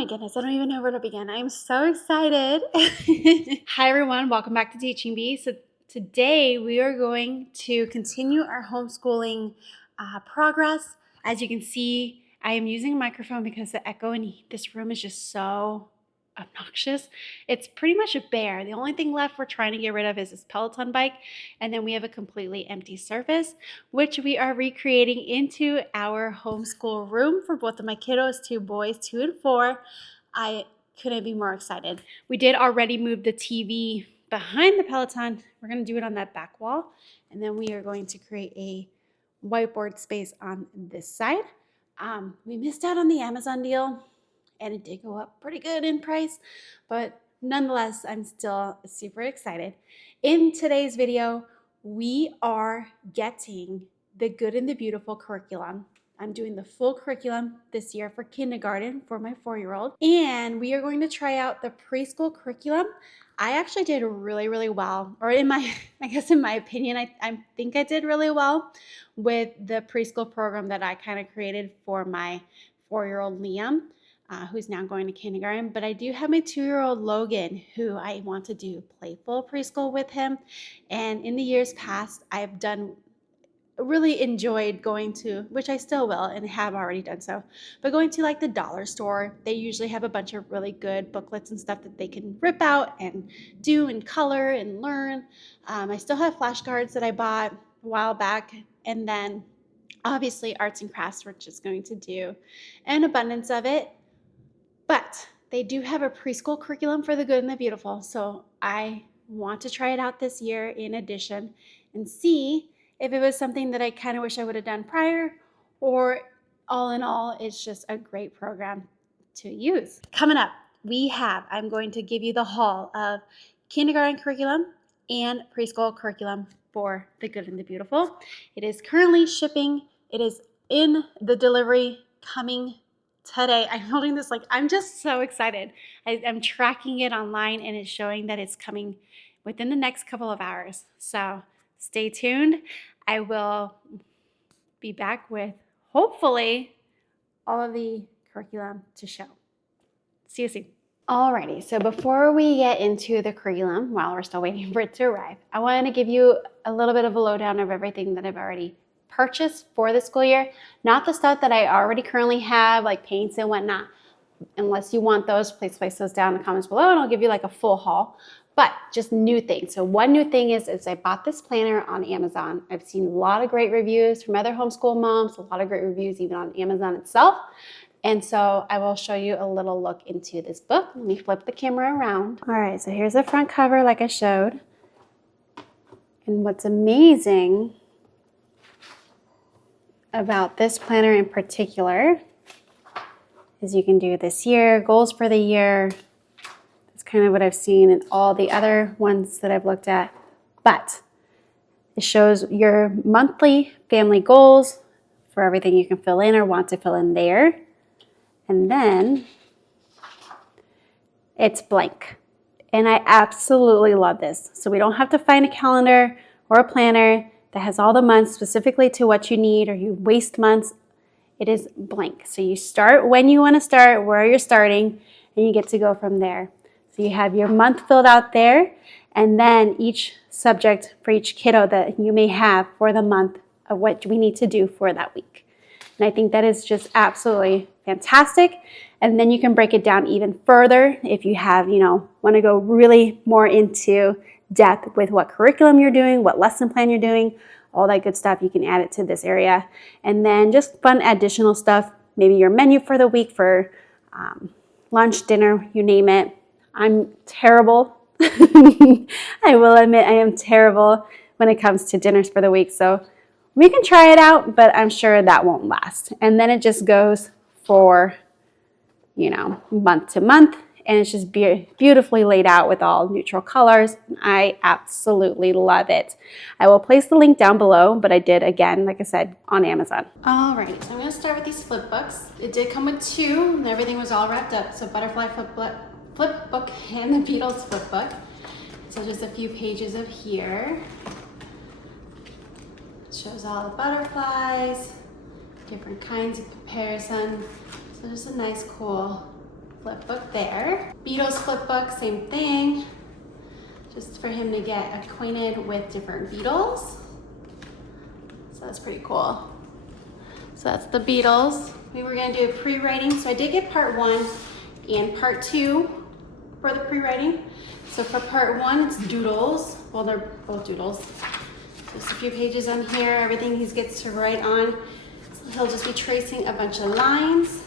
my goodness, I don't even know where to begin. I'm so excited. Hi everyone, welcome back to Teaching Bee. So today we are going to continue our homeschooling progress. As you can see, I am using a microphone because the echo in this room is just so obnoxious. It's pretty much bare. The only thing left we're trying to get rid of is this Peloton bike, and then we have a completely empty surface, which we are recreating into our homeschool room for both of my kiddos, 2 boys, 2 and 4. I couldn't be more excited. We did already move the TV behind the Peloton. We're going to do it on that back wall, and then we are going to create a whiteboard space on this side. We missed out on the Amazon deal, and it did go up pretty good in price, but nonetheless, I'm still super excited. In today's video, we are getting the Good and the Beautiful curriculum. I'm doing the full curriculum this year for kindergarten for my 4-year-old, and we are going to try out the preschool curriculum. I actually did really, really well, or in my opinion, I think I did really well with the preschool program that I kind of created for my 4-year-old Liam. Who's now going to kindergarten, but I do have my 2-year-old Logan, who I want to do playful preschool with him. And in the years past, I've really enjoyed going to, which I still will and have already done so, but going to like the dollar store. They usually have a bunch of really good booklets and stuff that they can rip out and do and color and learn. I still have flashcards that I bought a while back, and then obviously arts and crafts, we're just going to do an abundance of it. But they do have a preschool curriculum for the good and the beautiful, so I want to try it out this year in addition and see if it was something that I kind of wish I would have done prior, or all in all, it's just a great program to use. Coming up, I'm going to give you the haul of kindergarten curriculum and preschool curriculum for the good and the beautiful. It is currently shipping. It is in the delivery coming today. I'm holding this I'm just so excited. I'm tracking it online, and it's showing that it's coming within the next couple of hours. So stay tuned. I will be back with hopefully all of the curriculum to show. See you soon. Alrighty, so before we get into the curriculum, while we're still waiting for it to arrive, I wanted to give you a little bit of a lowdown of everything that I've already purchase for the school year. Not the stuff that I already currently have, like paints and whatnot. Unless you want those, please place those down in the comments below, and I'll give you like a full haul. But just new things. So one new thing is I bought this planner on Amazon. I've seen a lot of great reviews from other homeschool moms, a lot of great reviews even on Amazon itself. And so I will show you a little look into this book. Let me flip the camera around. All right, so here's the front cover like I showed. And what's amazing about this planner in particular is you can do this year, goals for the year. That's kind of what I've seen in all the other ones that I've looked at. But it shows your monthly family goals for everything you can fill in or want to fill in there. And then it's blank. And I absolutely love this. So we don't have to find a calendar or a planner that has all the months specifically to what you need, or you waste months. It is blank. So you start when you want to start, where you're starting, and you get to go from there. So you have your month filled out there, and then each subject for each kiddo that you may have for the month of what we need to do for that week. And I think that is just absolutely fantastic. And then you can break it down even further if you have, want to go really more into depth with what curriculum you're doing, what lesson plan you're doing, all that good stuff. You can add it to this area. And then just fun additional stuff, maybe your menu for the week for lunch, dinner, you name it. I'm terrible. I will admit I am terrible when it comes to dinners for the week. So we can try it out, but I'm sure that won't last. And then it just goes for, month to month. And it's just beautifully laid out with all neutral colors. I absolutely love it. I will place the link down below, but I did, again, like I said, on Amazon. All right, so I'm going to start with these flip books. It did come with 2, and everything was all wrapped up. So butterfly flip book and the Beatles flip book. So just a few pages of here. It shows all the butterflies, different kinds of comparison. So just a nice, cool flip book there. Beatles flip book, same thing. Just for him to get acquainted with different Beatles. So that's pretty cool. So that's the Beatles. We were gonna do pre-writing, so I did get part 1 and part 2 for the pre-writing. So for part 1, it's doodles. Well, they're both doodles. Just a few pages on here, everything he gets to write on. So he'll just be tracing a bunch of lines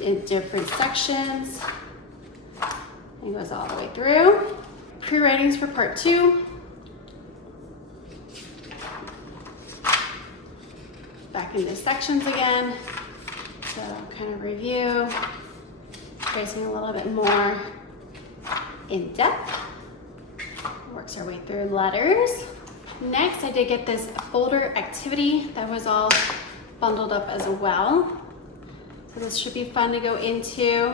in different sections. And goes all the way through. Pre-writings for part 2. Back into sections again. So kind of review, tracing a little bit more in depth. Works our way through letters. Next, I did get this folder activity that was all bundled up as well. So this should be fun to go into.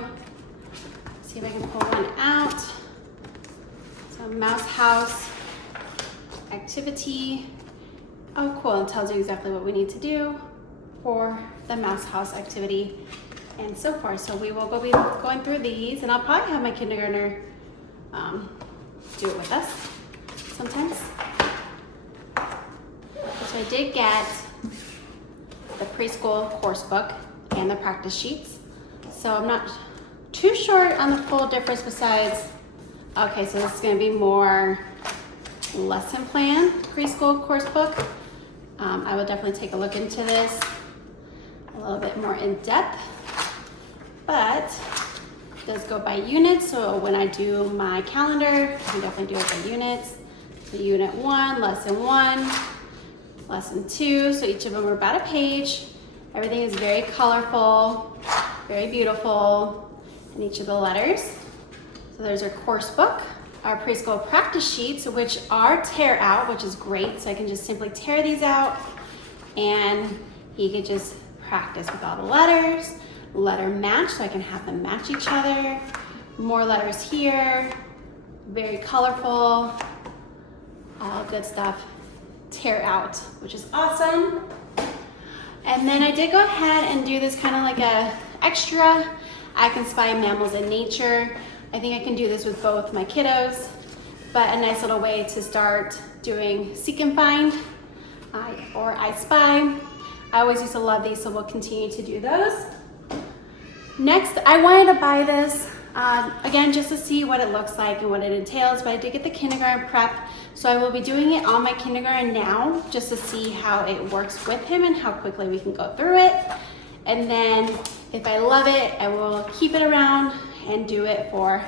See if I can pull one out. So mouse house activity. Oh, cool, it tells you exactly what we need to do for the mouse house activity and so forth. So we will be going through these, and I'll probably have my kindergartner do it with us sometimes. So I did get the preschool course book and the practice sheets. So I'm not too sure on the full difference besides, okay, so this is gonna be more lesson plan preschool course book. I will definitely take a look into this a little bit more in depth, but it does go by units. So when I do my calendar, I can definitely do it by units. So unit 1, lesson 1, lesson 2. So each of them are about a page. Everything is very colorful, very beautiful, and each of the letters. So there's our course book. Our preschool practice sheets, which are tear out, which is great. So I can just simply tear these out and he could just practice with all the letters, letter match, so I can have them match each other. More letters here, very colorful, all good stuff. Tear out, which is awesome. And then I did go ahead and do this kind of like a extra. I can spy mammals in nature. I think I can do this with both my kiddos, but a nice little way to start doing seek and find or I spy. I always used to love these, so we'll continue to do those. Next, I wanted to buy this, again, just to see what it looks like and what it entails, but I did get the kindergarten prep, so I will be doing it on my kindergarten now, just to see how it works with him and how quickly we can go through it. And then if I love it, I will keep it around and do it for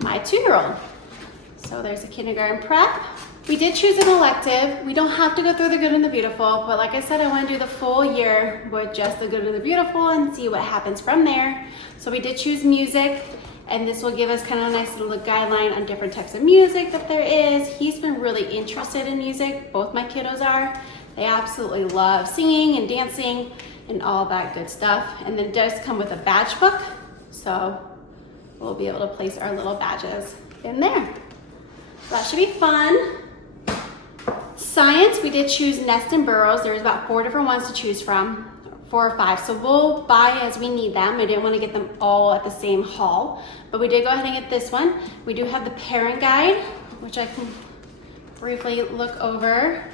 my 2-year-old. So there's a kindergarten prep. We did choose an elective. We don't have to go through the good and the beautiful, but like I said, I want to do the full year with just the good and the beautiful and see what happens from there. So we did choose music, and this will give us kind of a nice little guideline on different types of music that there is. He's been really interested in music. Both my kiddos are. They absolutely love singing and dancing and all that good stuff. And then it does come with a badge book, so we'll be able to place our little badges in there. So that should be fun. Science, we did choose Nest and Burrows. There's about 4 different ones to choose from, 4 or 5. So we'll buy as we need them. I didn't want to get them all at the same haul, but we did go ahead and get this one. We do have the parent guide, which I can briefly look over.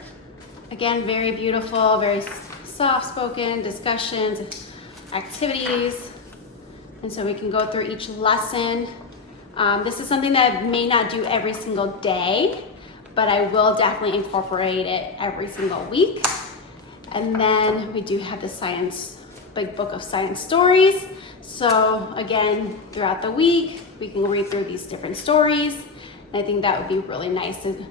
Again, very beautiful, very soft-spoken discussions, activities. And so we can go through each lesson. This is something that I may not do every single day, but I will definitely incorporate it every single week. And then we do have the science, big book of science stories. So again, throughout the week, we can read through these different stories. And I think that would be really nice to,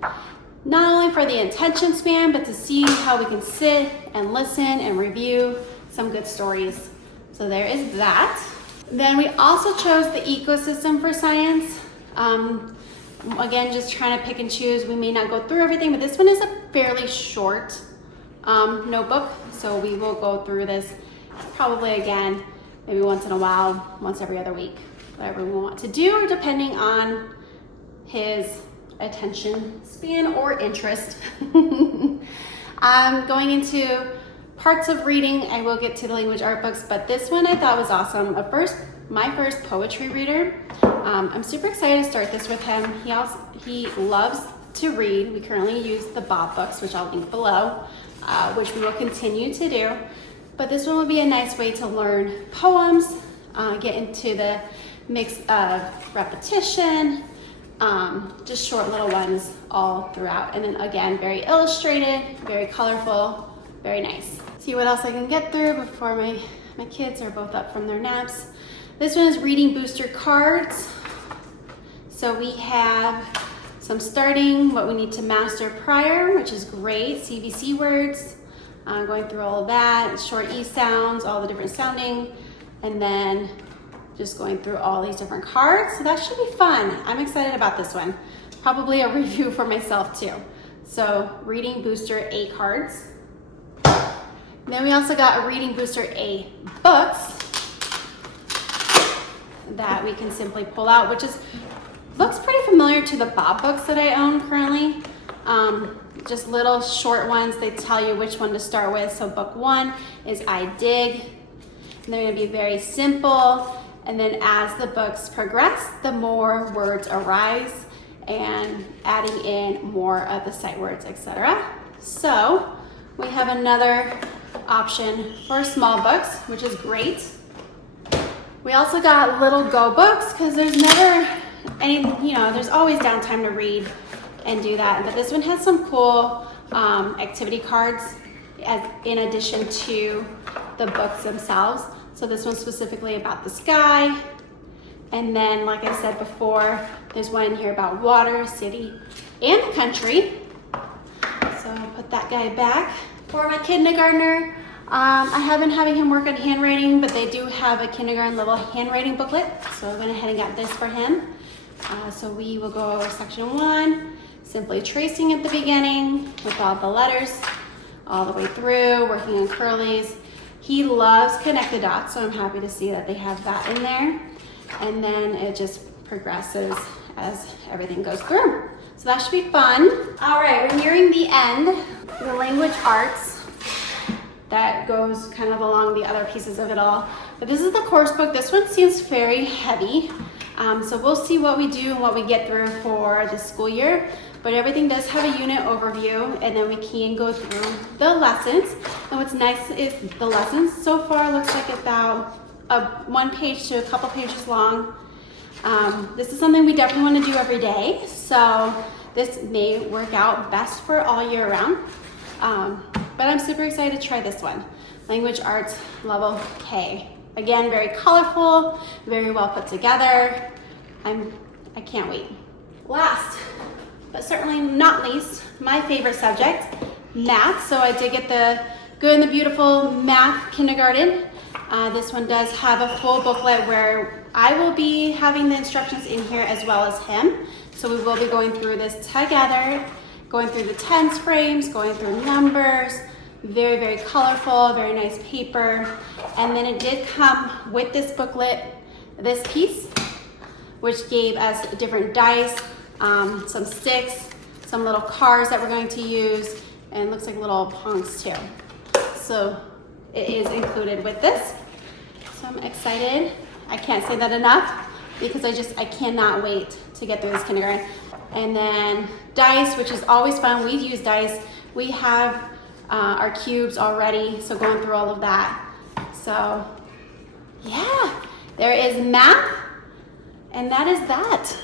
not only for the attention span, but to see how we can sit and listen and review some good stories. So there is that. Then we also chose the ecosystem for science. Again, just trying to pick and choose. We may not go through everything, but this one is a fairly short notebook. So we will go through this probably again, maybe once in a while, once every other week, whatever we want to do, depending on his attention span or interest. Going into parts of reading, I will get to the language art books, but this one I thought was awesome. At first, my first poetry reader. I'm super excited to start this with him. He loves to read. We currently use the Bob books, which I'll link below, which we will continue to do. But this one will be a nice way to learn poems, get into the mix of repetition, just short little ones all throughout. And then again, very illustrated, very colorful, very nice. See what else I can get through before my kids are both up from their naps. This one is reading booster cards. So we have some starting what we need to master prior, which is great, CVC words, going through all of that, short E sounds, all the different sounding, and then just going through all these different cards. So that should be fun. I'm excited about this one. Probably a review for myself too. So reading booster A cards. Then we also got a reading booster A books that we can simply pull out, which looks pretty familiar to the Bob books that I own currently. Just little short ones. They tell you which one to start with. So book 1 is I Dig. And they're gonna be very simple. And then as the books progress, the more words arise and adding in more of the sight words, etc. So we have another option for small books, which is great. We also got little go books because there's never any, there's always downtime to read and do that. But this one has some cool activity cards in addition to the books themselves. So this one's specifically about the sky. And then, like I said before, there's one in here about water, city, and the country. So I'll put that guy back. For my kindergartner, I have been having him work on handwriting, but they do have a kindergarten level handwriting booklet. So I went ahead and got this for him. So we will go over section 1, simply tracing at the beginning with all the letters, all the way through, working on curlies. He loves connect the dots, so I'm happy to see that they have that in there. And then it just progresses as everything goes through. So that should be fun. All right, we're nearing the end. The language arts, that goes kind of along the other pieces of it all. But this is the course book. This one seems very heavy. So we'll see what we do and what we get through for the school year. But everything does have a unit overview, and then we can go through the lessons. And what's nice is the lessons so far looks like about 1 page to a couple pages long. This is something we definitely want to do every day. So this may work out best for all year round. But I'm super excited to try this one. Language Arts Level K. Again, very colorful, very well put together. I can't wait. Last, but certainly not least, my favorite subject, math. So I did get the Good and the Beautiful Math Kindergarten. This one does have a full booklet where I will be having the instructions in here as well as him. So we will be going through this together, going through the tense frames, going through numbers, very, very colorful, very nice paper. And then it did come with this booklet, this piece, which gave us different dice, some sticks, some little cars that we're going to use, and it looks like little pongs too. So it is included with this. So I'm excited. I can't say that enough because I cannot wait to get through this kindergarten. And then dice, which is always fun. We use dice. We have our cubes already, so going through all of that. So yeah, there is math, and that is that.